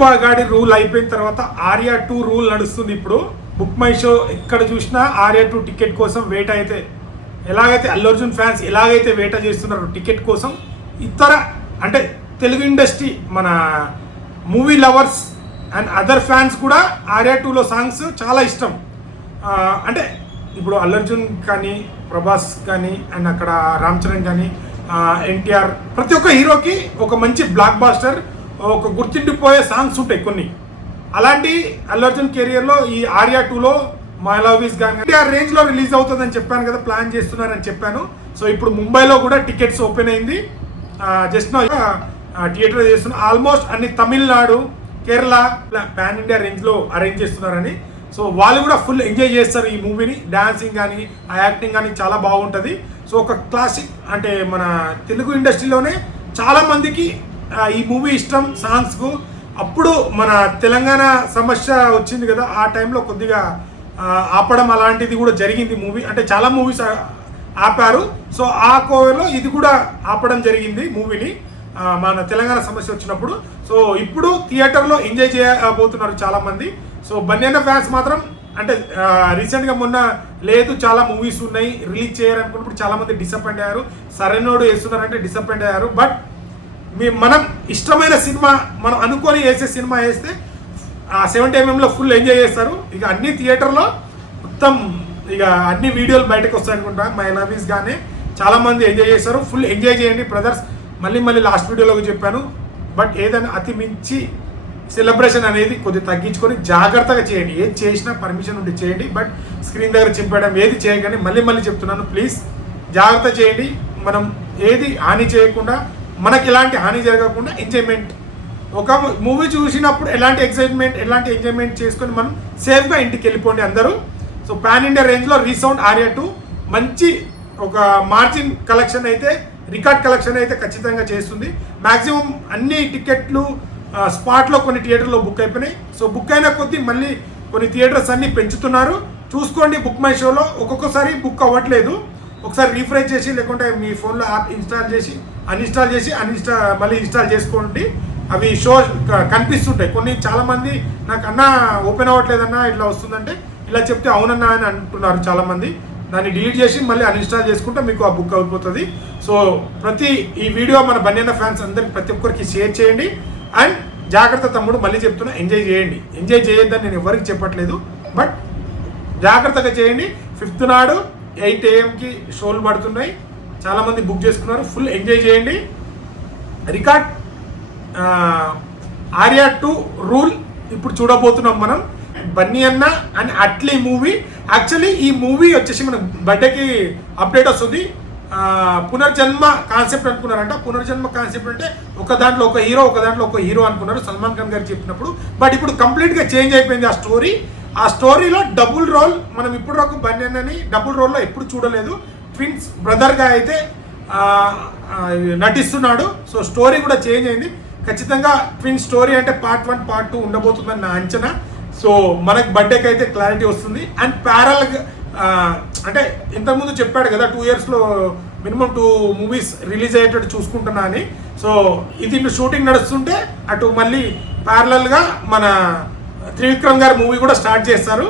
పుష్పగాడి rule అయిపోయిన తర్వాత Arya 2 rule నడుస్తుంది. ఇప్పుడు బుక్ మై షో ఎక్కడ చూసినా ఆర్యా 2 టికెట్ కోసం వెయిట్ అయితే ఎలాగైతే అల్లు అర్జున్ ఫ్యాన్స్ ఎలాగైతే వెయిట్ చేస్తున్నారు టికెట్ కోసం, ఇతర అంటే తెలుగు ఇండస్ట్రీ మన movie lovers and other fans కూడా ఆర్యా 2లో సాంగ్స్ చాలా ఇష్టం. అంటే ఇప్పుడు అల్లు అర్జున్ కానీ, ప్రభాస్ కానీ, అండ్ అక్కడ రామ్ చరణ్ కానీ, ఎన్టీఆర్, ప్రతి ఒక్క హీరోకి ఒక మంచి బ్లాక్ బాస్టర్, ఒక గుర్తుండిపోయే సాంగ్స్ ఉంటాయి కొన్ని. అలాంటి అల్లు అర్జున్ కెరియర్లో ఈ ఆర్యా 2లో my love is gone NTR రేంజ్లో రిలీజ్ అవుతుందని చెప్పాను కదా, ప్లాన్ చేస్తున్నారని చెప్పాను. సో ఇప్పుడు ముంబైలో కూడా టికెట్స్ ఓపెన్ అయింది. జస్ట్ థియేటర్ చేస్తున్నారు. ఆల్మోస్ట్ అన్ని తమిళనాడు, కేరళ, పాన్ ఇండియా రేంజ్లో అరేంజ్ చేస్తున్నారని. సో వాళ్ళు కూడా ఫుల్ ఎంజాయ్ చేస్తారు ఈ మూవీని. డాన్సింగ్ కానీ, ఆ యాక్టింగ్ కానీ చాలా బాగుంటుంది. సో ఒక క్లాసిక్ అంటే మన తెలుగు ఇండస్ట్రీలోనే చాలామందికి ఈ మూవీ ఇష్టం సాంగ్స్కు. అప్పుడు మన తెలంగాణ సమస్య వచ్చింది కదా, ఆ టైంలో కొద్దిగా ఆపడం అలాంటిది కూడా జరిగింది మూవీ. అంటే చాలా మూవీస్ ఆపారు. సో ఆ కోవలో ఇది కూడా ఆపడం జరిగింది మూవీని మన తెలంగాణ సమస్య వచ్చినప్పుడు. సో ఇప్పుడు థియేటర్లో ఎంజాయ్ చేయబోతున్నారు చాలామంది. సో బన్యన్న ఫ్యాన్స్ మాత్రం అంటే రీసెంట్గా మొన్న లేదు చాలా మూవీస్ ఉన్నాయి రిలీజ్ చేయాలనుకున్నప్పుడు చాలామంది డిసప్పాయింట్ అయ్యారు. సరైనోడు వేస్తున్నారంటే డిసప్పాయింట్ అయ్యారు. బట్ మనం ఇష్టమైన సినిమా మనం అనుకొని వేసే సినిమా వేస్తే 70mm ఫుల్ ఎంజాయ్ చేస్తారు. ఇక అన్ని థియేటర్లో మొత్తం ఇక అన్ని వీడియోలు బయటకు వస్తాయి అనుకుంటా. మై లవ్ ఈజ్ గానే చాలామంది ఎంజాయ్ చేస్తారు. ఫుల్ ఎంజాయ్ చేయండి బ్రదర్స్. మళ్ళీ లాస్ట్ వీడియోలో చెప్పాను. బట్ ఏదైనా అతి మించి సెలబ్రేషన్ అనేది కొద్దిగా తగ్గించుకొని జాగ్రత్తగా చేయండి. ఏది చేసినా పర్మిషన్ ఉండి చేయండి. బట్ స్క్రీన్ దగ్గర చింపేయడం ఏది చేయకండి. మళ్ళీ చెప్తున్నాను, ప్లీజ్ జాగ్రత్త చేయండి. మనం ఏది హాని చేయకుండా, మనకి ఎలాంటి హాని జరగకుండా ఎంజాయ్మెంట్, ఒక మూవీ చూసినప్పుడు ఎలాంటి ఎక్సైట్మెంట్, ఎలాంటి ఎంజాయ్మెంట్ చేసుకొని మనం సేఫ్గా ఇంటికి వెళ్ళిపోండి అందరూ. సో పాన్ ఇండియా రేంజ్లో రీసౌండ్ ఆర్యా 2 మంచి ఒక మార్జిన్ కలెక్షన్ అయితే, రికార్డ్ కలెక్షన్ అయితే ఖచ్చితంగా చేస్తుంది. మ్యాక్సిమం అన్ని టికెట్లు స్పాట్లో కొన్ని థియేటర్లో బుక్ అయిపోయినాయి. సో బుక్ అయిన కొద్దీ మళ్ళీ కొన్ని థియేటర్స్ అన్నీ పెంచుతున్నారు. చూసుకోండి బుక్ మై షోలో. ఒక్కొక్కసారి బుక్ అవ్వట్లేదు. ఒకసారి రీఫ్రెష్ చేసి లేకుంటే మీ ఫోన్లో యాప్ ఇన్స్టాల్ చేసి మళ్ళీ ఇన్స్టాల్ చేసుకోండి. అవి షో కనిపిస్తుంటాయి. కొన్ని చాలామంది నాకు అన్నా ఓపెన్ అవ్వట్లేదన్నా ఇట్లా వస్తుందంటే ఇలా చెప్తే అవునన్నా అని అంటున్నారు చాలామంది. దాన్ని డిలీట్ చేసి మళ్ళీ అన్ఇన్స్టాల్ చేసుకుంటే మీకు ఆ బుక్ అయిపోతుంది. సో ఈ వీడియో మన బన్యన్న ఫ్యాన్స్ అందరికి ప్రతి ఒక్కరికి షేర్ చేయండి. అండ్ జాగ్రత్త తమ్ముడు, మళ్ళీ చెప్తున్నా, ఎంజాయ్ చేయండి. ఎంజాయ్ చేయొద్దని నేను ఎవరికి చెప్పట్లేదు, బట్ జాగ్రత్తగా చేయండి. 5th నాడు 8 AM షోలు పడుతున్నాయి. చాలామంది బుక్ చేసుకున్నారు. ఫుల్ ఎంజాయ్ చేయండి. రికార్డ్ ఆర్యా 2 రూల్ ఇప్పుడు చూడబోతున్నాం మనం. బన్నీ అన్న అండ్ అట్లీ మూవీ. యాక్చువల్లీ ఈ మూవీ వచ్చేసి మన బర్త్డేకి అప్డేట్ వస్తుంది. పునర్జన్మ కాన్సెప్ట్ అనుకున్నారంట. పునర్జన్మ కాన్సెప్ట్ అంటే ఒక దాంట్లో ఒక హీరో అనుకున్నారు సల్మాన్ ఖాన్ గారు చెప్పినప్పుడు. బట్ ఇప్పుడు కంప్లీట్గా చేంజ్ అయిపోయింది ఆ స్టోరీ. ఆ స్టోరీలో డబుల్ రోల్, మనం ఇప్పుడు వరకు బన్నీ అన్నని డబుల్ రోల్లో ఎప్పుడు చూడలేదు. ట్విన్స్ బ్రదర్గా అయితే నటిస్తున్నాడు. సో స్టోరీ కూడా చేంజ్ అయింది. ఖచ్చితంగా ట్విన్ స్టోరీ అంటే పార్ట్ 1 పార్ట్ 2 ఉండబోతుందని నా అంచనా. సో మనకు బర్త్డేకి అయితే క్లారిటీ వస్తుంది. అండ్ ప్యారల్గా అంటే ఇంతకుముందు చెప్పాడు కదా 2 yearsలో మినిమం 2 movies రిలీజ్ అయ్యేటట్టు చూసుకుంటున్నా అని. సో ఇది షూటింగ్ నడుస్తుంటే అటు మళ్ళీ ప్యారలల్గా మన త్రివిక్రమ్ గారి మూవీ కూడా స్టార్ట్ చేస్తారు.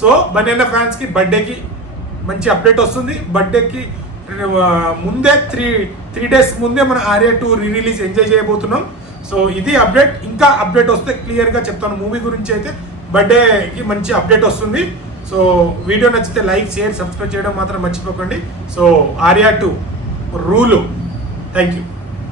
సో బన్యన్న ఫ్యాన్స్కి బర్త్డేకి మంచి అప్డేట్ వస్తుంది. బర్త్డేకి ముందే 3 days ముందే మన ఆర్యా 2 రిలీజ్ ఎంజాయ్ చేయబోతున్నాం. సో ఇది అప్డేట్. ఇంకా అప్డేట్ వస్తే క్లియర్గా చెప్తాను. మూవీ గురించి అయితే బర్త్డేకి మంచి అప్డేట్ వస్తుంది. సో వీడియో నచ్చితే లైక్, షేర్, సబ్స్క్రైబ్ చేయడం మాత్రం మర్చిపోకండి. So Arya 2 rule. Thank you.